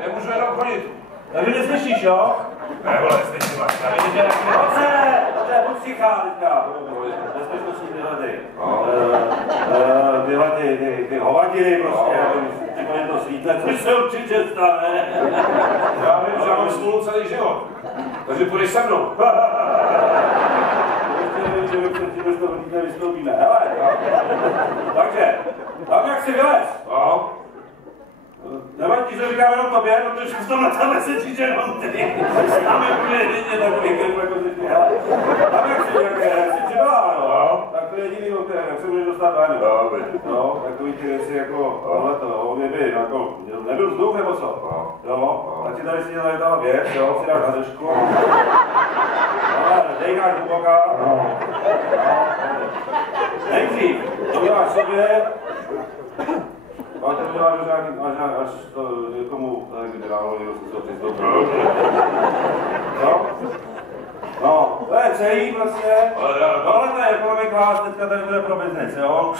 Nemůžu jenom chodit. Takže neslyšíš, jo? Ne, vole, neslyším vás. Pojďte, buď tichá teďka. Bezpečnostní ty hovadiny prostě, ty to svítne, což se určitě stane. Já vím, že mám smůlu celý život. Takže půjdeš se mnou. Ještě vím, že my to vystoupíme. Hele, takže, tam jak si vylez. No. Nevadí, že říkám jenom tobě, protože v tomhle tam se říct jenom ty. Tam je úplně jedině takový kemp, jako ty. Tam jak si přibalá, no, tak to je jediný, jak se můžeš dostat ven. No, takový ty věci jako tohleto, obě by, jako, nebyl vzduch nebo co? Jo, tak ti tady si dělají ta věc, jo, si dáš na držku. Ale dejkáš do boka. Nejdřív, to děláš sobě. Pak to děláš až to někomu, kde dávalo někdo to přistoupí. No, to je celý prostě. Tohle to je ekonomika, teďka tady bude pro biznes, jo?